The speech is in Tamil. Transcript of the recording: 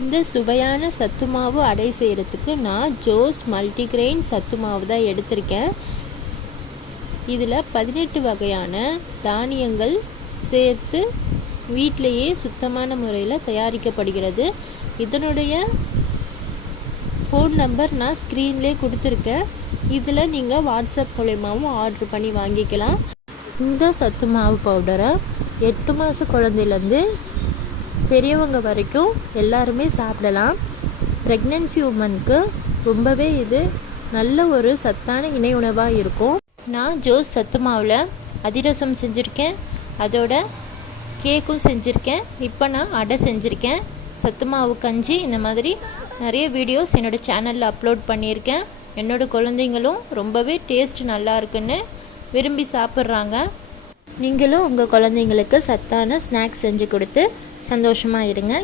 இந்த சுவையான சத்து மாவு அடை செய்கிறதுக்கு நான் ஜோஸ் மல்டிகிரெயின் சத்து மாவு தான் எடுத்திருக்கேன். இதில் 18 வகையான தானியங்கள் சேர்த்து வீட்டிலையே சுத்தமான முறையில் தயாரிக்கப்படுகிறது. இதனுடைய ஃபோன் நம்பர் நான் ஸ்க்ரீன்லேயே கொடுத்துருக்கேன். இதில் நீங்கள் வாட்ஸ்அப் மூலமாகவும் ஆர்டர் பண்ணி வாங்கிக்கலாம். இந்த சத்து மாவு பவுடரை 8 மாத குழந்தையிலேருந்து பெரியவங்க வரைக்கும் எல்லாருமே சாப்பிடலாம். ப்ரெக்னென்சி உமனுக்கு ரொம்பவே இது நல்ல ஒரு சத்தான இணை உணவாக இருக்கும். நான் ஜோஸ் சத்து மாவில் அதிரசம் செஞ்சுருக்கேன், அதோட கேக்கும் செஞ்சுருக்கேன். இப்போ நான் அடை செஞ்சுருக்கேன். சத்து மாவு கஞ்சி இந்த மாதிரி நிறைய வீடியோஸ் என்னோடய சேனலில் அப்லோட் பண்ணியிருக்கேன். என்னோடய குழந்தைங்களும் ரொம்பவே டேஸ்ட் நல்லா இருக்குன்னு விரும்பி சாப்பிட்றாங்க. நீங்களும் உங்கள் குழந்தைங்களுக்கு சத்தான ஸ்நாக்ஸ் செஞ்சு கொடுத்து சந்தோஷமாக இருங்க.